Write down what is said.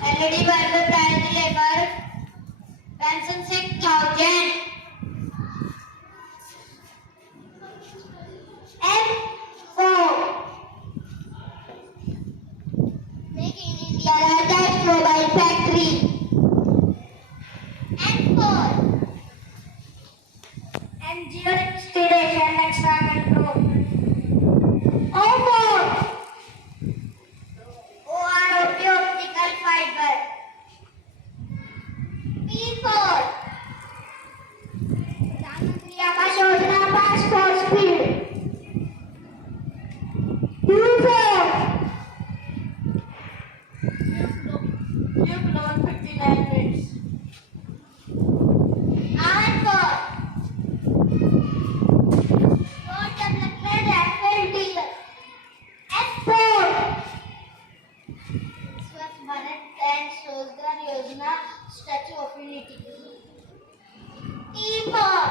LED bulb price labor pension 6,000. F4 Make in India largest mobile factory. N4 NGO installation extra control. O4 OROP optical fiber. P4 Pradhan Mantri Awas Yojana passport speed. Q4 Give loan 59 minutes. R4 Road development and dealer. S4 Swachh Bharat and Rozgar Yojana Statue of Unity. T4